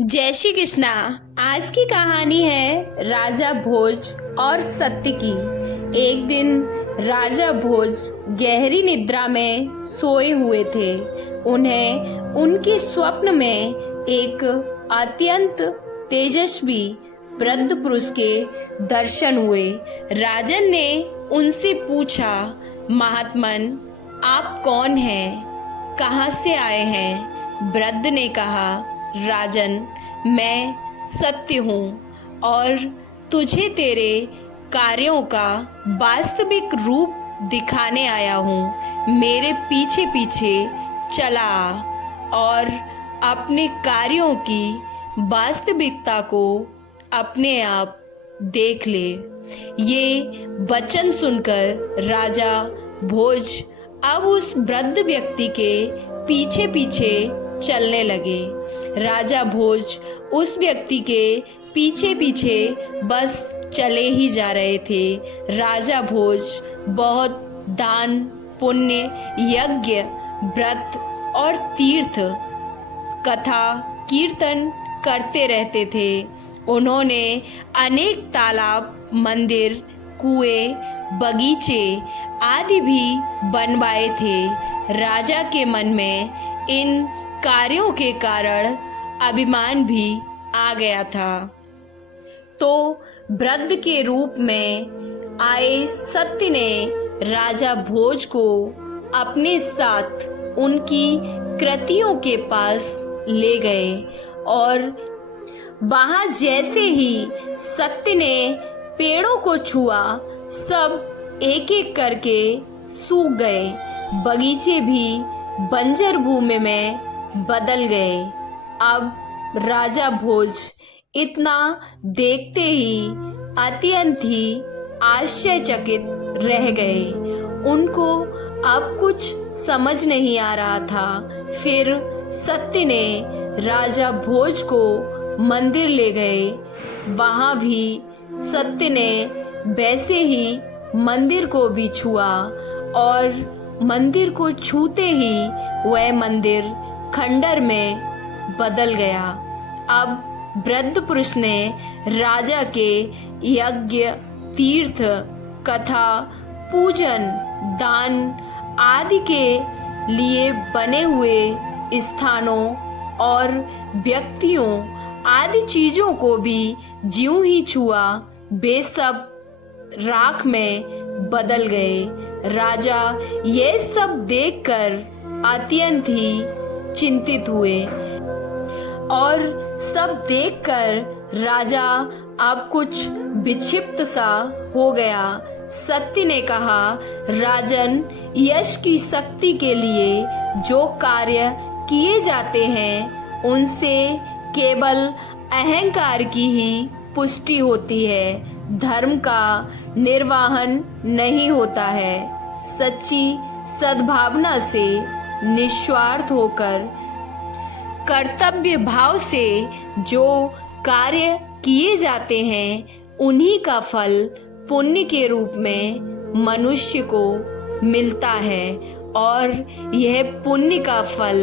जय श्री कृष्णा। आज की कहानी है राजा भोज और सत्य की। एक दिन राजा भोज गहरी निद्रा में सोए हुए थे। उन्हें उनके स्वप्न में एक अत्यंत तेजस्वी वृद्ध पुरुष के दर्शन हुए। राजन ने उनसे पूछा, महात्मन आप कौन हैं? कहाँ से आए हैं? वृद्ध ने कहा, राजन मैं सत्य हूँ और तुझे तेरे कार्यों का वास्तविक रूप दिखाने आया हूँ। मेरे पीछे पीछे चला और अपने कार्यों की वास्तविकता को अपने आप देख ले। ये वचन सुनकर राजा भोज अब उस वृद्ध व्यक्ति के पीछे पीछे चलने लगे। राजा भोज उस व्यक्ति के पीछे पीछे बस चले ही जा रहे थे। राजा भोज बहुत दान, पुण्य, यज्ञ, व्रत और तीर्थ कथा कीर्तन करते रहते थे। उन्होंने अनेक तालाब, मंदिर, कुएं, बगीचे आदि भी बनवाए थे। राजा के मन में इन कार्यों के कारण अभिमान भी आ गया था। तो वृद्ध के रूप में आए सत्य ने राजा भोज को अपने साथ उनकी कृतियों के पास ले गए और वहां जैसे ही सत्य ने पेड़ों को छुआ, सब एक एक करके सूख गए। बगीचे भी बंजर भूमि में बदल गए। अब राजा भोज इतना देखते ही अत्यंत ही आश्चर्यचकित रह गए। उनको अब कुछ समझ नहीं आ रहा था। फिर सत्य ने राजा भोज को मंदिर ले गए। वहां भी सत्य ने वैसे ही मंदिर को भी छुआ और मंदिर को छूते ही वह मंदिर खंडर में बदल गया। अब वृद्ध पुरुष ने राजा के यज्ञ, तीर्थ, कथा, पूजन, दान आदि के लिए बने हुए स्थानों और व्यक्तियों आदि चीजों को भी ज्यों ही छुआ, वे सब राख में बदल गए। राजा ये सब देखकर अत्यंत ही चिंतित हुए और सब देखकर राजा अब कुछ विक्षिप्त सा हो गया। सत्य ने कहा, राजन यश की शक्ति के लिए जो कार्य किए जाते हैं उनसे केवल अहंकार की ही पुष्टि होती है, धर्म का निर्वाहन नहीं होता है। सच्ची सद्भावना से निस्वार्थ होकर कर्तव्य भाव से जो कार्य किए जाते हैं उन्हीं का फल पुण्य के रूप में मनुष्य को मिलता है और यह पुण्य का फल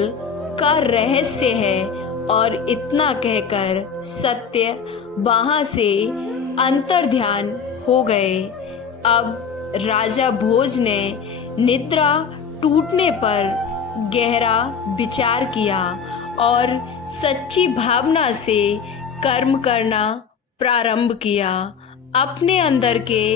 का रहस्य है। और इतना कहकर सत्य वहां से अंतर्ध्यान हो गए। अब राजा भोज ने निद्रा टूटने पर गहरा विचार किया और सच्ची भावना से कर्म करना प्रारंभ किया। अपने अंदर के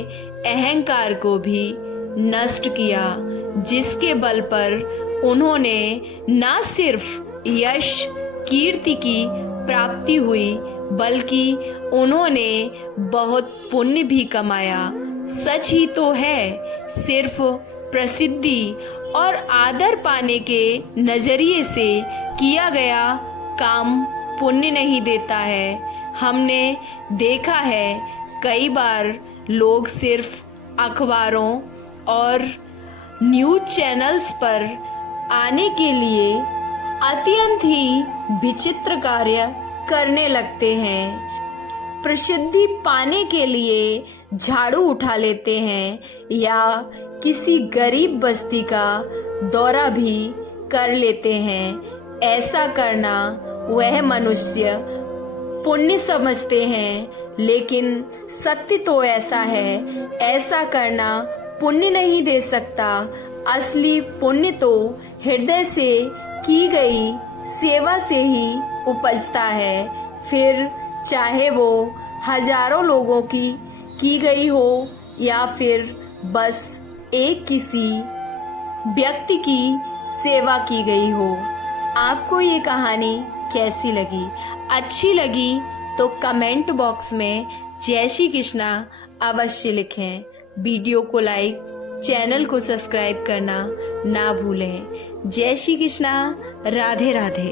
अहंकार को भी नष्ट किया, जिसके बल पर उन्होंने न सिर्फ यश कीर्ति की प्राप्ति हुई बल्कि उन्होंने बहुत पुण्य भी कमाया। सच ही तो है, सिर्फ प्रसिद्धि और आदर पाने के नजरिए से किया गया काम पुण्य नहीं देता है। हमने देखा है कई बार लोग सिर्फ अखबारों और न्यूज चैनल्स पर आने के लिए अत्यंत ही विचित्र कार्य करने लगते हैं। प्रसिद्धि पाने के लिए झाड़ू उठा लेते हैं या किसी गरीब बस्ती का दौरा भी कर लेते हैं। ऐसा करना वह मनुष्य पुण्य समझते हैं, लेकिन सत्य तो ऐसा है, ऐसा करना पुण्य नहीं दे सकता। असली पुण्य तो हृदय से की गई सेवा से ही उपजता है, फिर चाहे वो हजारों लोगों की गई हो या फिर बस एक किसी व्यक्ति की सेवा की गई हो। आपको ये कहानी कैसी लगी? अच्छी लगी तो कमेंट बॉक्स में जय श्री कृष्णा अवश्य लिखें। वीडियो को लाइक, चैनल को सब्सक्राइब करना ना भूलें। जय श्री कृष्णा, राधे राधे।